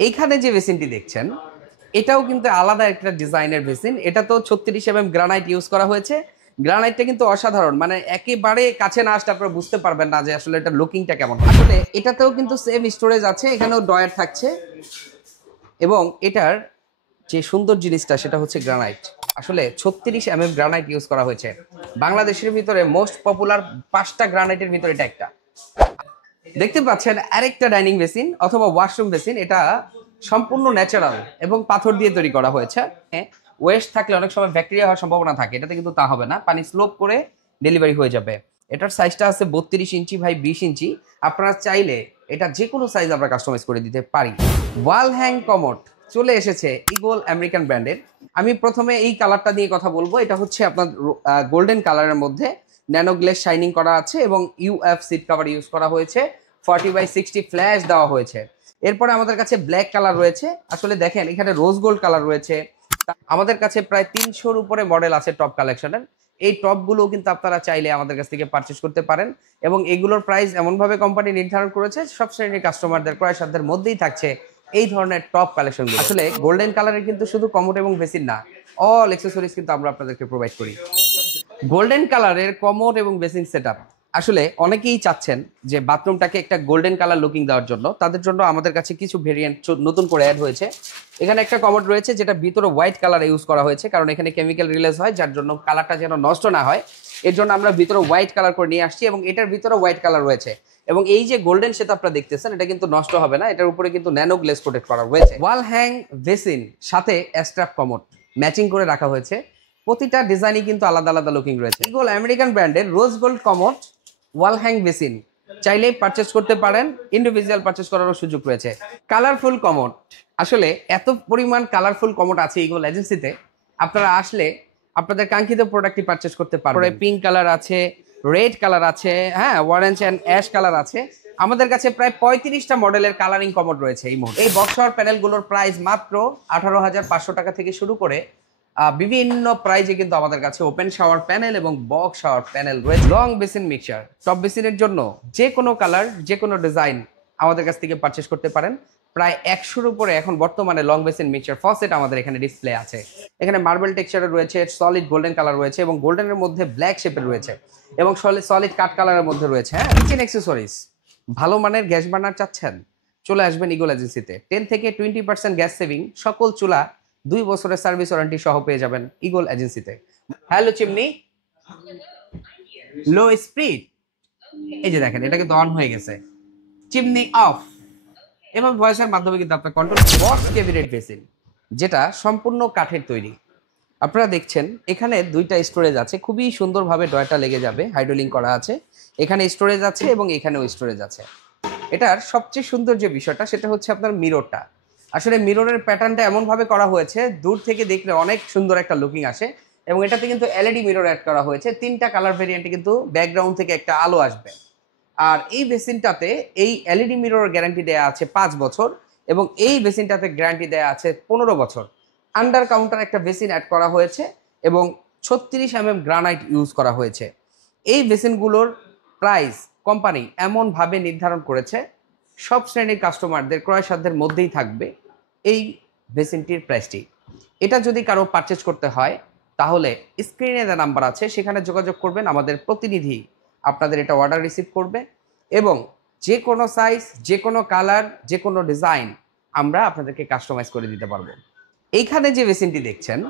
এইখানে যে বেসিনটি দেখছেন এটাও কিন্তু আলাদা একটা ডিজাইনের বেসিন। এটা তো 36 গ্রানাইট ইউজ করা হয়েছে। গ্রানাইটটা কিন্তু অসাধারণ, মানে একেবারে কাছে না আসলে আপনারা বুঝতে পারবেন না যে আসলে এটা লুকিংটা কেমন। আসলে এটাতেও কিন্তু সেম স্টোরেজ আছে, এখানেও ডয়ার থাকছে। এবং এটার যে সুন্দর জিনিসটা সেটা হচ্ছে গ্রানাইট। আসলে 36 গ্রানাইট ইউজ করা হয়েছে। বাংলাদেশের ভিতরে মোস্ট পপুলার 5টা গ্রানাইটের ভিতরে এটা একটা। দেখতে পাচ্ছেন আরেকটা ডাইনিং বেসিন অথবা ওয়াশরুম বেসিন। এটা সম্পূর্ণ ন্যাচারাল এবং পাথর দিয়ে তৈরি করা হয়েছে। ওয়েস্ট থাকলে অনেক সময় ব্যাকটেরিয়া হওয়ার সম্ভাবনা থাকে, এটাতে কিন্তু তা হবে না, পানি স্লোপ করে ডেলিভারি হয়ে যাবে। এটার সাইজটা আছে 32 ইঞ্চি বাই 20 ইঞ্চি। আপনারা চাইলে এটা যে কোনো সাইজ আমরা কাস্টমাইজ করে দিতে পারি। ওয়াল হ্যাং কমোড চলে এসেছে ইগল আমেরিকান ব্র্যান্ডের। আমি প্রথমে এই কালারটা নিয়ে কথা বলবো। এটা হচ্ছে আপনার গোল্ডেন কালারের মধ্যে ন্যানো গ্লেস শাইনিং করা আছে এবং ইউএফ সিট কভার ইউজ করা হয়েছে। 40/60 ফ্ল্যাশ দেওয়া হয়েছে। এরপরে আমাদের কাছে ব্ল্যাক কালার রয়েছে। আসলে দেখেন এখানে রোজ গোল্ড কালার রয়েছে। আমাদের কাছে প্রায় 300-র উপরে মডেল আছে টপ কালেকশনের। এই টপগুলো কিন্তু আপনারা চাইলে আমাদের কাছ থেকে পারচেজ করতে পারেন এবং এগুলোর প্রাইস এমনভাবে কোম্পানি নির্ধারণ করেছে সব শ্রেণীর কাস্টমারদের ক্রয় সাধ্যের মধ্যেই থাকছে এই ধরনের টপ কালেকশনগুলো। আসলে গোল্ডেন কালারের কিন্তু শুধু কমোড এবং বেসিন না, অল অ্যাক্সেসরিজ কিন্তু আমরা আপনাদেরকে প্রোভাইড করি। গোল্ডেন কালারের কমোড এবং বেসিন সেটআপ আসলে অনেকেই চাচ্ছেন যে বাথরুমটাকে একটা গোল্ডেন কালার লুকিং দেওয়ার জন্য। তাদের জন্য আমাদের কাছে কিছু ভেরিয়েন্ট নতুন করে অ্যাড হয়েছে। এখানে একটা কমোড রয়েছে যেটা ভিতরে হোয়াইট কালার ইউজ করা হয়েছে, কারণ এখানে কেমিক্যাল রিলিজ হয়, যার জন্য কালারটা যেন নষ্ট না হয় এর জন্য আমরা ভিতরে হোয়াইট কালার করে নিয়ে আসছি এবং এটার ভিতরে হোয়াইট কালার রয়েছে। এবং এই যে গোল্ডেন সেটআপটা দেখতেছেন এটা কিন্তু নষ্ট হবে না, এটার উপরে কিন্তু ন্যানো গ্লেজ প্রোটেক্ট করা হয়েছে। ওয়াল হ্যাং বেসিন সাথে স্ট্র্যাপ কমোড ম্যাচিং করে রাখা হয়েছে। প্রতিটা ডিজাইনই কিন্তু আলাদা আলাদা লুকিং রয়েছে। ইগল আমেরিকান ব্র্যান্ডের রোজ গোল্ড কমোড ওয়াল হ্যাং বেসিন চাইলেই পারচেজ করতে পারেন, ইন্ডিভিজুয়াল পারচেজ করারও সুযোগ রয়েছে। কালারফুল কমোড, আসলে এত পরিমাণ কালারফুল কমোড আছে ইগল এজেন্সিতে, আপনারা আসলে আপনাদের কাঙ্ক্ষিত প্রোডাক্টটি পারচেজ করতে পারবেন। পিঙ্ক কালার আছে, রেড কালার আছে, হ্যাঁ অরেঞ্জ অ্যান্ড অ্যাশ কালার আছে। আমাদের কাছে প্রায় 35টা মডেলের কালারিং কমোড রয়েছে এই মুহূর্তে। এই বক্স শাওয়ার প্যানেলগুলোর প্রাইস মাত্র 18,500 টাকা থেকে শুরু করে বিভিন্ন প্রাইজে কিন্তু আমাদের কাছে ওপেন শাওয়ার প্যানেল এবং বক্স শাওয়ার প্যানেল রয়েছে। লং বেসিন মিক্সচার টপ বেসিনের জন্য যে কোনো কালার যে কোনো ডিজাইন আমাদের কাছ থেকে পারচেস করতে পারেন। প্রায় 100-র উপরে এখন বর্তমানে লং বেসিন মিক্সচার ফসেট আমাদের এখানে ডিসপ্লে আছে। এখানে মার্বেল টেক্সচারের রয়েছে, সলিড গোল্ডেন কালার রয়েছে এবং গোল্ডেনের মধ্যে ব্ল্যাক শেপের রয়েছে এবং সলিড কাট কালারের মধ্যে রয়েছে। হ্যাঁ, কিচেন অ্যাক্সেসরিজ ভালো মানের গ্যাস বার্নার চাচ্ছেন, চলে আসবেন ইগল এজেন্সিতে। 10 থেকে 20% গ্যাস সেভিং, সকল চুলা 2 বছরের সার্ভিস ওয়ারেন্টি সহ পেয়ে যাবেন ইগল এজেন্সিতে। হ্যালো চিমনি, লো স্পিড, এই যে দেখেন এটা কিন্তু অন হয়ে গেছে, চিমনি অফ। এবং ভয়েসের মাধ্যমে কিন্তু আপনার কন্ট্রোল। বক্স ক্যাবিনেট বেসিন যেটা সম্পূর্ণ কাঠের তৈরি। আপনারা দেখছেন এখানে 2টা স্টোরেজ আছে, খুবই সুন্দরভাবে ডয়টা লেগে যাবে, হাইড্রোলিং করা আছে। এখানে স্টোরেজ আছে এবং এখানেও স্টোরেজ আছে। এটার সবচেয়ে সুন্দর যে বিষয়টা সেটা হচ্ছে আপনার মিররটা। আসলে মিররের প্যাটার্নটা এমনভাবে করা হয়েছে দূর থেকে দেখলে অনেক সুন্দর একটা লুকিং আসে এবং এটাতে কিন্তু এলইডি মিরর অ্যাড করা হয়েছে। 3টা কালার ভেরিয়েন্টে কিন্তু ব্যাকগ্রাউন্ড থেকে একটা আলো আসবে। আর এই বেসিনটাতে এই এলইডি মিরর গ্যারান্টি দেওয়া আছে 5 বছর এবং এই বেসিনটাতে গ্যারান্টি দেওয়া আছে 15 বছর। আন্ডার কাউন্টার একটা বেসিন অ্যাড করা হয়েছে এবং 36 গ্রানাইট ইউজ করা হয়েছে। এই বেসিনগুলোর প্রাইস কোম্পানি এমনভাবে নির্ধারণ করেছে সব শ্রেণীর কাস্টমারদের ক্রয় সাধ্যের মধ্যেই থাকবে এই বেসিনটির প্রাইসটি। এটা যদি কারো পারচেজ করতে হয় তাহলে স্ক্রিনে যে নাম্বার আছে সেখানে যোগাযোগ করবেন, আমাদের প্রতিনিধি আপনাদের এটা অর্ডার রিসিভ করবে এবং যে কোনো সাইজ, যে কোনো কালার, যে কোনো ডিজাইন আমরা আপনাদেরকে কাস্টমাইজ করে দিতে পারবো। এইখানে যে বেসিনটি দেখছেন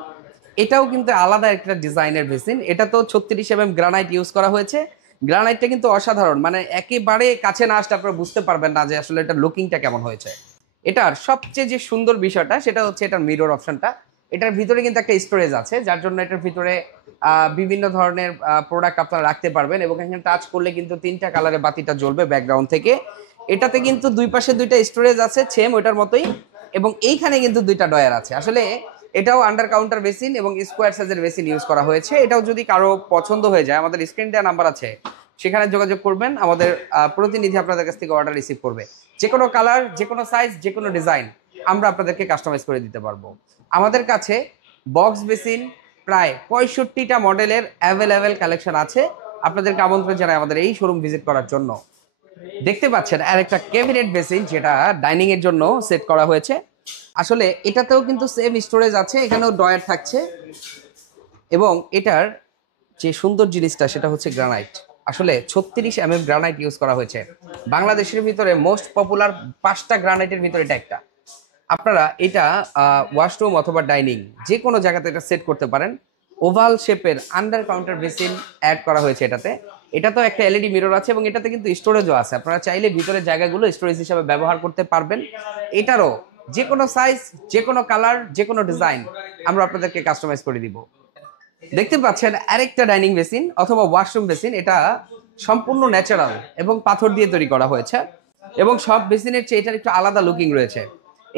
এটাও কিন্তু আলাদা একটা ডিজাইনের বেসিন। এটা তো 36 গ্রানাইট ইউজ করা হয়েছে। গ্রানাইটটা কিন্তু অসাধারণ, মানে একেবারে কাছে না আসলে আপনারা বুঝতে পারবেন না যে আসলে এটা লুকিংটা কেমন হয়েছে। এটার সবচেয়ে যে সুন্দর বিষয়টা সেটা হচ্ছে এটার মিরর অপশনটা। এটার ভিতরে কিন্তু একটা স্টোরেজ আছে, যার জন্য এটার ভিতরে বিভিন্ন ধরনের প্রোডাক্ট আপনারা রাখতে পারবেন এবং এখানে টাচ করলে কিন্তু 3টা কালারে বাতিটা জ্বলবে ব্যাকগ্রাউন্ড থেকে। এটাতে কিন্তু দুই পাশে 2টা স্টোরেজ আছে সেম ওইটার মতোই এবং এইখানে কিন্তু 2টা ডয়ার আছে। আসলে এটাও আন্ডার কাউন্টার বেসিন এবং স্কোয়ার সাইজের বেসিন ইউজ করা হয়েছে। এটাও যদি কারো পছন্দ হয়ে যায় আমাদের স্ক্রিন দেওয়া নাম্বার আছে সেখানে যোগাযোগ করবেন, আমাদের প্রতিনিধি আপনাদের কাছ থেকে অর্ডার রিসিভ করবে। যে কোনো কালার, যে কোনো সাইজ, যে কোনো ডিজাইন আমরা আপনাদেরকে কাস্টমাইজ করে দিতে পারবো। আমাদের কাছে বক্স বেসিন প্রায় 65টা মডেলের অ্যাভেলেবেল কালেকশন আছে। আপনাদেরকে আমন্ত্রণ জানাই আমাদের এই শোরুম ভিজিট করার জন্য। দেখতে পাচ্ছেন আর একটা ক্যাবিনেট বেসিন, যেটা ডাইনিং এর জন্য সেট করা হয়েছে। আসলে এটাতেও কিন্তু সেম স্টোরেজ আছে, এখানেও ড্রয়ার থাকছে। এবং এটার যে সুন্দর জিনিসটা সেটা হচ্ছে গ্রানাইট। আসলে 36 গ্রানাইট ইউজ করা হয়েছে। বাংলাদেশের ভিতরে মোস্ট পপুলার 5টা গ্রানাইটের ভিতরে এটা একটা। আপনারা এটা ওয়াশরুম অথবা ডাইনিং যে কোনো জায়গাতে এটা সেট করতে পারেন। ওভাল শেপের আন্ডার কাউন্টার বেসিন অ্যাড করা হয়েছে এটাতে। এটা তো একটা এলইডি মিরর আছে এবং এটাতে কিন্তু স্টোরেজও আছে, আপনারা চাইলে ভিতরের জায়গাগুলো স্টোরেজ হিসাবে ব্যবহার করতে পারবেন। এটারও যে কোনো সাইজ, যে কোনো কালার, যে কোনো ডিজাইন আমরা আপনাদেরকে কাস্টমাইজ করে দিব। দেখতে পাচ্ছেন আরেকটা ডাইনিং বেসিন অথবা ওয়াশরুম বেসিন। এটা সম্পূর্ণ ন্যাচারাল এবং পাথর দিয়ে তৈরি করা হয়েছে এবং সব বেসিনের চেয়ে এটার একটু আলাদা লুকিং রয়েছে।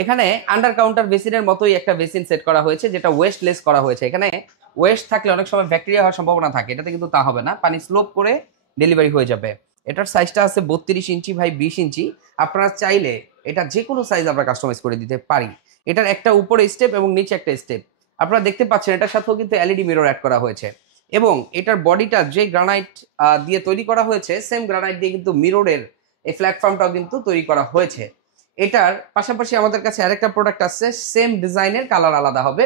এখানে আন্ডার কাউন্টার বেসিনের মতোই একটা বেসিন সেট করা হয়েছে, যেটা ওয়েস্টলেস করা হয়েছে। এখানে ওয়েস্ট থাকলে অনেক সময় ব্যাকটেরিয়া হওয়ার সম্ভাবনা থাকে, এটাতে কিন্তু তা হবে না, পানি স্লোপ করে ডেলিভারি হয়ে যাবে। এটার সাইজটা আছে 32 ইঞ্চি বাই 20 ইঞ্চি। আপনারা চাইলে এটা যে কোনো সাইজ আমরা কাস্টমাইজ করে দিতে পারি। এটার একটা উপরে স্টেপ এবং নিচে একটা স্টেপ আপনারা দেখতে পাচ্ছেন। এটার সাথেও কিন্তু এলইডি মিরর অ্যাড করা হয়েছে এবং এটার বডিটা যে গ্রানাইট দিয়ে তৈরি করা হয়েছে, সেম গ্রানাইট দিয়ে কিন্তু মিররের এই প্ল্যাটফর্মটাও কিন্তু তৈরি করা হয়েছে। এটার পাশাপাশি আমাদের কাছে আরেকটা প্রোডাক্ট আছে, সেম ডিজাইনের, কালার আলাদা হবে।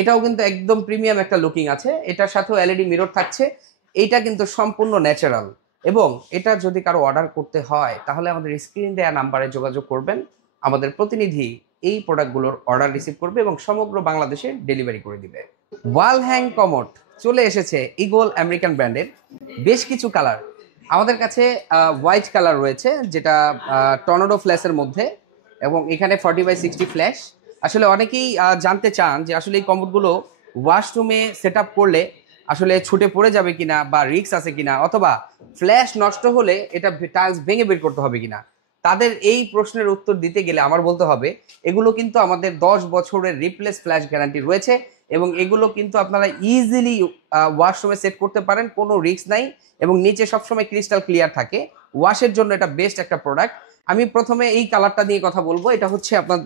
এটাও কিন্তু একদম প্রিমিয়াম একটা লুকিং আছে, এটার সাথেও এলইডি মিরর থাকছে। এইটা কিন্তু সম্পূর্ণ ন্যাচারাল। এবং এটা যদি কারো অর্ডার করতে হয় তাহলে আমাদের স্ক্রিন দেওয়া নাম্বারে যোগাযোগ করবেন। আমাদের প্রতিনিধি এই প্রোডাক্টগুলোর অর্ডার রিসিভ করবে এবং সমগ্র বাংলাদেশে ডেলিভারি করে দিবে। ওয়াল হ্যাং কমোড চলে এসেছে ইগল আমেরিকান ব্র্যান্ডের। বেশ কিছু কালার আমাদের কাছে, হোয়াইট কালার রয়েছে যেটা টর্নেডো ফ্ল্যাশের মধ্যে, এবং এখানে 40/60 ফ্ল্যাশ। আসলে অনেকেই জানতে চান যে আসলে এই কমোডগুলো ওয়াশরুমে সেট আপ করলে আসলে ছুটে পড়ে যাবে কিনা বা রিস্ক আছে কিনা, অথবা ফ্ল্যাশ নষ্ট হলে এটা টাইলস ভেঙে বের করতে হবে কিনা। তাদের এই প্রশ্নের উত্তর দিতে গেলে আমার বলতে হবে এগুলো কিন্তু আমাদের 10 বছরের রিপ্লেস ফ্ল্যাশ গ্যারান্টি রয়েছে এবং এগুলো কিন্তু আপনারা ইজিলি ওয়াশরুমে সেট করতে পারেন, কোনো রিস্ক নাই এবং নিচে সবসময় ক্রিস্টাল ক্লিয়ার থাকে। ওয়াশের জন্য এটা বেস্ট একটা প্রোডাক্ট। আমি প্রথমে এই কালারটা নিয়ে কথা বলবো। এটা হচ্ছে আপনার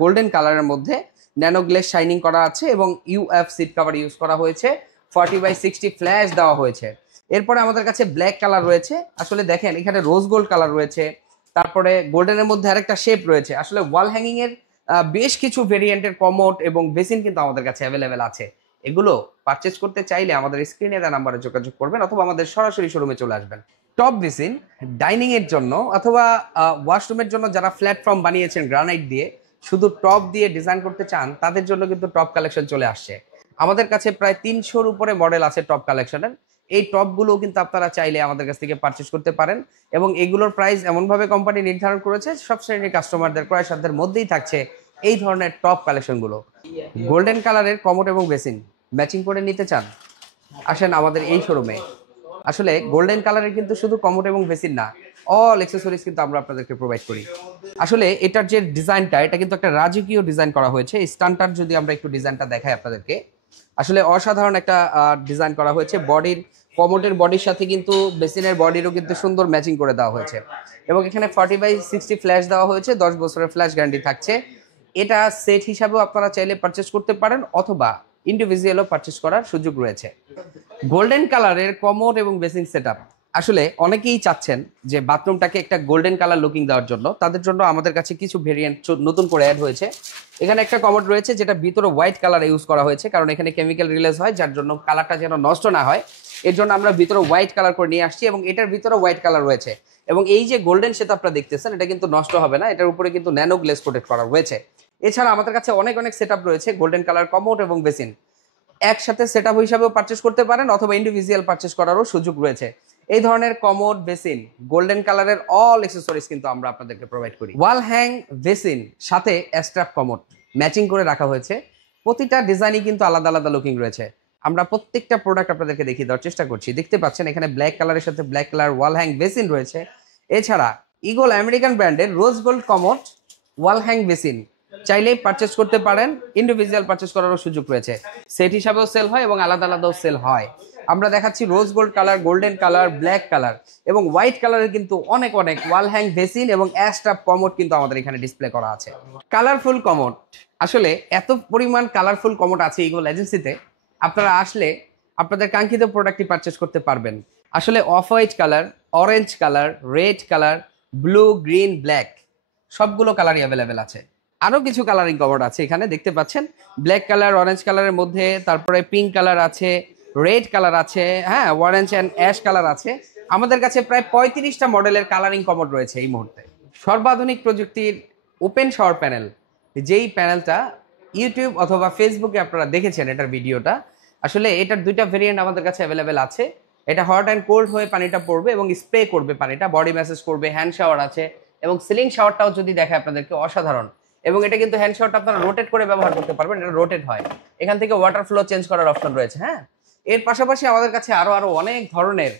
গোল্ডেন কালারের মধ্যে ন্যানো গ্লেস শাইনিং করা আছে এবং ইউএফ সিট কভার ইউজ করা হয়েছে, 40/60 ফ্ল্যাশ দেওয়া হয়েছে। এরপরে আমাদের কাছে ব্ল্যাক কালার রয়েছে। আসলে দেখেন এখানে রোজ গোল্ড কালার রয়েছে, তারপরে গোল্ডেনের মধ্যে আরেকটা শেপ রয়েছে। আসলে ওয়াল হ্যাঙ্গিং এর বেশ কিছু ভেরিয়েন্টের কমোড এবং বেসিন কিন্তু আমাদের কাছে অ্যাভেলেবেল আছে। এগুলো পারচেজ করতে চাইলে আমাদের স্ক্রিনে দেওয়া নাম্বারে যোগাযোগ করবেন অথবা আমাদের সরাসরি শোরুমে চলে আসবেন। টপ বেসিন ডাইনিং এর জন্য অথবা ওয়াশরুমের জন্য যারা প্ল্যাটফর্ম বানিয়েছেন গ্রানাইট দিয়ে, শুধু টপ দিয়ে ডিজাইন করতে চান, তাদের জন্য কিন্তু টপ কালেকশন চলে আসছে। আমাদের কাছে প্রায় 300-র উপরে মডেল আছে টপ কালেকশনের। এই টপগুলো কিন্তু আপনারা চাইলে আমাদের কাছ থেকে পারচেজ করতে পারেন এবং এগুলোর প্রাইস এমনভাবে কোম্পানি নির্ধারণ করেছে সব শ্রেণীর কাস্টমারদের ক্রয় সাধ্যের মধ্যেই থাকছে এই ধরনের টপ কালেকশনগুলো। গোল্ডেন কালারের কমোড এবং বেসিন ম্যাচিং করে নিতে চান, আসেন আমাদের এই শোরুমে। আসলে গোল্ডেন কালারের কিন্তু শুধু কমোড এবং বেসিন না, অল অ্যাক্সেসরিজ কিন্তু আমরা আপনাদেরকে প্রোভাইড করি। আসলে এটার যে ডিজাইনটা, এটা কিন্তু একটা রাজকীয় ডিজাইন করা হয়েছে। স্টান্টার যদি আমরা একটু ডিজাইনটা দেখাই আপনাদেরকে, আসলে অসাধারণ একটা ডিজাইন করা হয়েছে। বডির কমোডের বডির সাথে কিন্তু বেসিনের বডিরও কিন্তু সুন্দর ম্যাচিং করে দেওয়া হয়েছে এবং এখানে 40/60 ফ্ল্যাশ দেওয়া হয়েছে, 10 বছরের ফ্ল্যাশ গ্যারান্টি থাকছে। এটা সেট হিসাবেও আপনারা চাইলে পারচেস করতে পারেন অথবা ইন্ডিভিজুয়ালও পারচেস করার সুযোগ রয়েছে। গোল্ডেন কালারের কমোড এবং বেসিন সেটআপ, আসলে অনেকেই চাচ্ছেন যে বাথরুমটাকে একটা গোল্ডেন কালার লুকিং দেওয়ার জন্য, তাদের জন্য আমাদের কাছে কিছু ভেরিয়েন্ট নতুন করে অ্যাড হয়েছে। এখানে একটা কমোড রয়েছে যেটা ভিতরে হোয়াইট কালার ইউজ করা হয়েছে, কারণ এখানে কেমিক্যাল রিলিজ হয়, যার জন্য কালারটা যেন নষ্ট না হয়, এর জন্য আমরা ভিতরে হোয়াইট কালার করে নিয়ে আসছি এবং এটার ভিতরে হোয়াইট কালার রয়েছে। এবং এই যে গোল্ডেন সেটআপটা দেখতেছেন, এটা কিন্তু নষ্ট হবে না, এটার উপরে কিন্তু ন্যানো গ্লেজ প্রোটেক্ট করা রয়েছে। এছাড়া আমাদের কাছে অনেক অনেক সেটআপ রয়েছে গোল্ডেন কালার কমোড এবং বেসিন একসাথে সেটআপ হিসাবেও পারচেস করতে পারেন অথবা ইন্ডিভিজুয়াল পারচেস করারও সুযোগ রয়েছে। এই ধরনের কমোড, বেসিন, গোল্ডেন কালারের অল অ্যাকসেসরিজ কিন্তু আমরা আপনাদেরকে প্রোভাইড করি। ওয়াল হ্যাং বেসিন সাথে স্ট্র্যাপ কমোড ম্যাচিং করে রাখা হয়েছে। প্রতিটা ডিজাইনই কিন্তু আলাদা আলাদা লুকিং রয়েছে। আমরা প্রত্যেকটা প্রোডাক্ট আপনাদেরকে দেখিয়ে দেওয়ার চেষ্টা করছি। দেখতে পাচ্ছেন এখানে ব্ল্যাক কালারের সাথে ব্ল্যাক কালার ওয়াল হ্যাং বেসিন রয়েছে। এছাড়া ইগল আমেরিকান ব্র্যান্ডের রোজ গোল্ড কমোড ওয়াল হ্যাং বেসিন চাইলেই পারচেস করতে পারেন, ইন্ডিভিজুয়াল পারচেস করারও সুযোগ রয়েছে। সেট হিসাবেও সেল হয় এবং আলাদা আলাদাও সেল হয়। আমরা দেখাচ্ছি rose gold colour, golden colour, black colour এবং হোয়াইট কালারের কিন্তু অনেক অনেক ওয়াল হ্যাং বেসিন এবং অ্যাস্ট্রাপ কমোড কিন্তু আমাদের এখানে ডিসপ্লে করা আছে। কালারফুল কমোড, আসলে এত পরিমাণ কালারফুল কমোড আছে ইগল এজেন্সিতে, আপনারা আসলে আপনাদের কাঙ্ক্ষিত প্রোডাক্টটি পারচেস করতে পারবেন। আসলে off white colour, orange colour, red colour, blue, green, black সবগুলো কালারই অ্যাভেলেবেল আছে। আরো কিছু কালারিং কভার আছে এখানে দেখতে পাচ্ছেন, ব্ল্যাক কালার, অরেঞ্জ কালারের মধ্যে, তারপরে পিঙ্ক কালার আছে, রেড কালার আছে, হ্যাঁ অরেঞ্জ অ্যান্ড অ্যাশ কালার আছে। আমাদের কাছে প্রায় 35টা মডেলের কালারিং কভার রয়েছে এই মুহূর্তে। সর্বাধুনিক প্রযুক্তির ওপেন শাওয়ার প্যানেল, যেই প্যানেলটা ইউটিউব অথবা ফেসবুকে আপনারা দেখেছেন এটার ভিডিওটা, আসলে এটার দুইটা ভেরিয়েন্ট আমাদের কাছে অ্যাভেলেবেল আছে। এটা হট অ্যান্ড কোল্ড হয়ে পানিটা পড়বে এবং স্প্রে করবে পানিটা, বডি ম্যাসেজ করবে, হ্যান্ড শাওয়ার আছে এবং সিলিং শাওয়ারটাও যদি দেখায় আপনাদেরকে অসাধারণ। এবং এটা কিন্তু হ্যান্ড শাওয়ারটা আপনারা রোটেট করে ব্যবহার করতে পারবেন, এটা রোটেট হয়, এখান থেকে ওয়াটার ফ্লো চেঞ্জ করার অপশন রয়েছে। হ্যাঁ, এর পাশাপাশি আমাদের কাছে আরো আরো অনেক ধরনের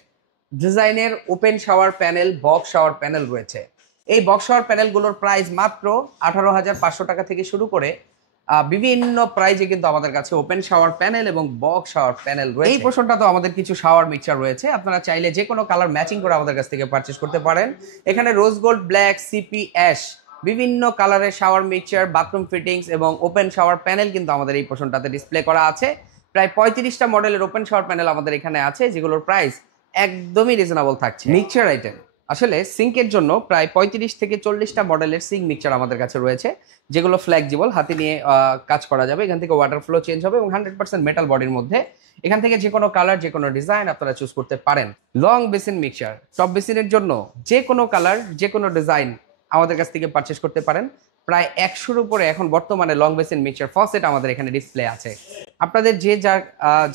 ডিজাইনের open shower panel, box shower panel রয়েছে। এই বক্স শাওয়ার প্যানেলগুলোর প্রাইস মাত্র 18,500 টাকা থেকে শুরু করে বিভিন্ন প্রাইজে কিন্তু আমাদের কাছে ওপেন শাওয়ার প্যানেল এবং বক্স শাওয়ার প্যানেল রয়েছে। এই পোর্শনটা তো আমাদের কিছু শাওয়ার মিক্সচার রয়েছে, আপনারা চাইলে যে কোনো কালার ম্যাচিং করে আমাদের কাছ থেকে পারচেজ করতে পারেন। এখানে rose gold, black, CP, ash বিভিন্ন কালারের শাওয়ার মিক্সচার, বাথরুম ফিটিংস এবং ওপেন শাওয়ার প্যানেল কিন্তু আমাদের এই পোর্শনটাতে ডিসপ্লে করা আছে। প্রায় 35টা মডেলের ওপেন শাওয়ার প্যানেল আমাদের এখানে আছে, যেগুলোর প্রাইস একদমই রিজনেবল থাকছে। মিক্সচার আইটেম, আসলে সিঙ্কের জন্য প্রায় 35 থেকে 40টা মডেলের সিঙ্ক মিক্সচার আমাদের কাছে রয়েছে, যেগুলো ফ্লেক্সিবল, হাতে নিয়ে কাজ করা যাবে। এখান থেকে ওয়াটার ফ্লো চেঞ্জ হবে এবং 100% মেটাল বডির মধ্যে। এখান থেকে যে কোনো কালার, যে কোনো ডিজাইন আপনারা চুজ করতে পারেন। লং বেসিন মিক্সচার, টপ বেসিনের জন্য যে কোনো কালার, যে কোনো ডিজাইন আমাদের কাছ থেকে পারচেস করতে পারেন। প্রায় 100-র উপরে এখন বর্তমানে লং বেসিন মিক্সচার ফসেট আমাদের এখানে ডিসপ্লে আছে। আপনাদের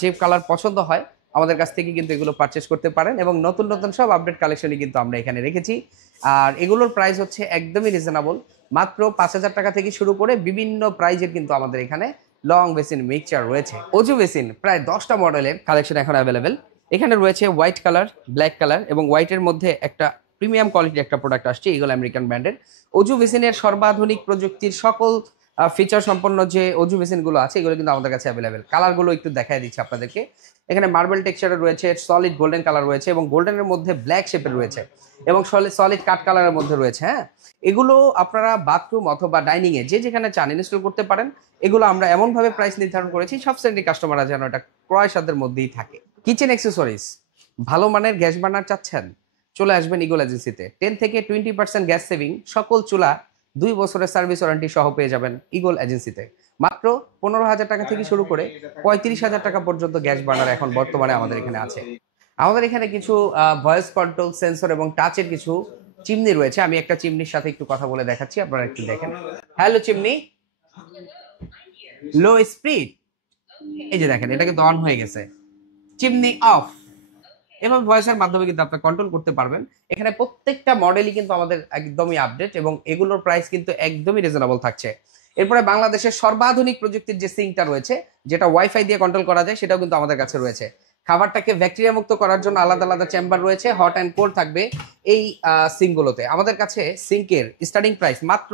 যে কালার পছন্দ হয় আমাদের কাছ থেকে কিন্তু এগুলো পারচেস করতে পারেন এবং নতুন নতুন সব আপডেট কালেকশনই কিন্তু আমরা এখানে রেখেছি। আর এগুলোর প্রাইস হচ্ছে একদমই রিজনেবল, মাত্র 5,000 টাকা থেকে শুরু করে বিভিন্ন প্রাইজের কিন্তু আমাদের এখানে লং বেসিন মিক্সচার রয়েছে। অজু বেসিন প্রায় 10টা মডেলের কালেকশন এখন অ্যাভেলেবেল। এখানে রয়েছে হোয়াইট কালার, ব্ল্যাক কালার এবং হোয়াইটের মধ্যে একটা প্রিমিয়াম কোয়ালিটির একটা প্রোডাক্ট আসছে, এগুলো আমেরিকান ব্র্যান্ডের। অজু বেসিনের সর্বাধুনিক প্রযুক্তির সকল ফিচার সম্পন্ন যে অজু বেসিনগুলো আছে এগুলো কিন্তু আমাদের কাছে অ্যাভেলেবেল। কালারগুলো একটু দেখায় দিচ্ছি আপনাদেরকে। এখানে মার্বেল টেক্সচারের রয়েছে, সলিড গোল্ডেন কালার রয়েছে এবং গোল্ডেনের মধ্যে ব্ল্যাক শেপের রয়েছে এবং সলিড কাট কালারের মধ্যে রয়েছে। হ্যাঁ, এগুলো আপনারা বাথরুম অথবা ডাইনিং এ যে যেখানে চান ইনস্টল করতে পারেন। এগুলো আমরা এমনভাবে প্রাইস নির্ধারণ করেছি সব শ্রেণীর কাস্টমাররা যেন এটা ক্রয় সাধ্যের মধ্যেই থাকে। কিচেন অ্যাক্সেসরিজ, ভালো মানের গ্যাস বার্নার চাচ্ছেন, চলে আসবেন ইগল এজেন্সিতে। 10 থেকে 20% গ্যাস সেভিং, সকল চুলা 2 বছরের সার্ভিস ওয়ারেন্টি সহ পেয়ে যাবেন ইগল এজেন্সিতে। মাত্র 15,000 টাকা থেকে শুরু করে 35,000 টাকা পর্যন্ত গ্যাস বার্নার এখন বর্তমানে আমাদের এখানে আছে। আমাদের এখানে কিছু ভয়েস কন্ট্রোল, সেন্সর এবং টাচের কিছু চিমনি রয়েছে। আমি একটা চিমনির সাথে একটু কথা বলে দেখাচ্ছি, আপনারা একটু দেখেন। হ্যালো চিমনি, লো স্পিড, এই যে দেখেন এটা কিন্তু অন হয়ে গেছে। চিমনি অফ, এবং ভয়েসের মাধ্যমে কিন্তু আপনি কন্ট্রোল করতে পারবেন। এখানে প্রত্যেকটা মডেলই কিন্তু আমাদের একদমই আপডেট এবং এগুলোর প্রাইস কিন্তু একদমই রিজনেবল থাকছে। এরপরে বাংলাদেশের সর্বাধুনিক প্রযুক্তির যে সিঙ্কটা রয়েছে, যেটা ওয়াইফাই দিয়ে কন্ট্রোল করা যায়, সেটাও কিন্তু আমাদের কাছে রয়েছে। খাবারটাকে ব্যাকটেরিয়া মুক্ত করার জন্য আলাদা আলাদা চেম্বার রয়েছে, হট অ্যান্ড কোল্ড থাকবে এই সিঙ্কগুলোতে। আমাদের কাছে সিঙ্কের স্টার্টিং প্রাইস মাত্র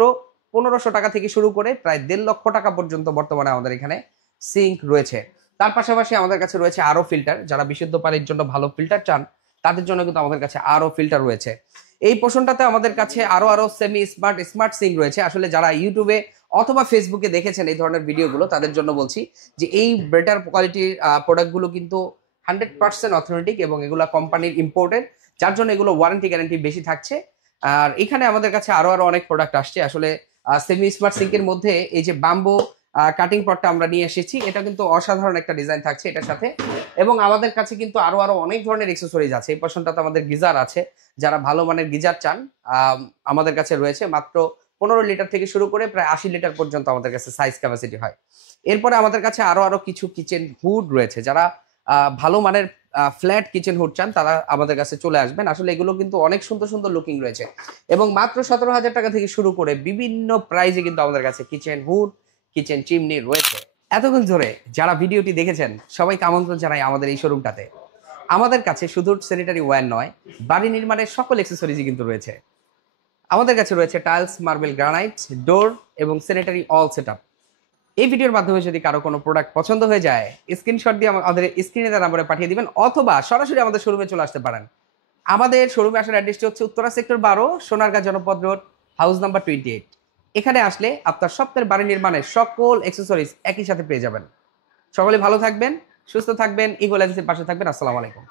1500 টাকা থেকে শুরু করে প্রায় 1.5 লক্ষ টাকা পর্যন্ত বর্তমানে আমাদের এখানে সিঙ্ক রয়েছে। তার পাশাপাশি আমাদের কাছে রয়েছে আরো ফিল্টার, যারা বিশুদ্ধ পানির জন্য ভালো ফিল্টার চান তাদের জন্য কিন্তু আমাদের কাছে আরো ফিল্টার রয়েছে। এই পোর্শনটাতে আমাদের কাছে আরো সেমি স্মার্ট সিঙ্ক রয়েছে। আসলে যারা ইউটিউবে অথবা ফেসবুকে দেখেছেন এই ধরনের ভিডিওগুলো, তাদের জন্য বলছি যে এই বেটার কোয়ালিটির প্রোডাক্টগুলো কিন্তু 100% অথেন্টিক এবং এগুলো কোম্পানির ইম্পোর্টেড, যার জন্য এগুলো ওয়ারেন্টি গ্যারান্টি বেশি থাকছে। আর এখানে আমাদের কাছে আরো অনেক প্রোডাক্ট আসছে। আসলে সেমি স্মার্ট সিঙ্কের মধ্যে এই যে বাম্বো কাটিং পটটা আমরা নিয়ে এসেছি, এটা কিন্তু অসাধারণ একটা ডিজাইন থাকছে এটার সাথে। এবং আমাদের কাছে কিন্তু আরো অনেক ধরনের এক্সেসরিজ আছে। এই পোর্শনটাতে আমাদের গিজার আছে, যারা ভালো মানের গিজার চান আমাদের কাছে রয়েছে। মাত্র 15 লিটার থেকে শুরু করে প্রায় 80 লিটার পর্যন্ত আমাদের কাছে সাইজ ক্যাপাসিটি হয়। এরপরে আমাদের কাছে আরো কিছু কিচেন হুড রয়েছে, যারা ভালো মানের ফ্ল্যাট কিচেন হুড চান তারা আমাদের কাছে চলে আসবেন। আসলে এগুলো কিন্তু অনেক সুন্দর সুন্দর লুকিং রয়েছে এবং মাত্র 17,000 টাকা থেকে শুরু করে বিভিন্ন প্রাইজে কিন্তু আমাদের কাছে কিচেন হুড, কিচেন চিমনি রয়েছে। এতক্ষণ ধরে যারা ভিডিওটি দেখেছেন সবাইকে আমন্ত্রণ জানাই আমাদের এই শোরুমটাতে। আমাদের কাছে শুধু স্যানিটারি ওয়্যার নয়, বাড়ি নির্মাণের সকল অ্যাক্সেসরিজই কিন্তু রয়েছে। আমাদের কাছে রয়েছে টাইলস, মার্বেল, গ্রানাইট, ডোর এবং স্যানিটারি অল সেটআপ। এই ভিডিওর মাধ্যমে যদি কারো কোনো প্রোডাক্ট পছন্দ হয়ে যায়, স্ক্রিনশট দিয়ে আমাদের স্ক্রিনে তার নাম্বারে পাঠিয়ে দিবেন অথবা সরাসরি আমাদের শোরুমে চলে আসতে পারেন। আমাদের শোরুমে আসার অ্যাড্রেসটি হচ্ছে উত্তরা সেক্টর 12, সোনারগাঁ জনপদ রোড, হাউস নাম্বার 28। এখানে আসলে আপনার স্বপ্নের বাড়ি নির্মাণের সকল অ্যাক্সেসরিজ একই সাথে পেয়ে যাবেন। সকলে ভালো থাকবেন, সুস্থ থাকবেন, ইগল এজেন্সির পাশে থাকবেন। আসসালামু আলাইকুম।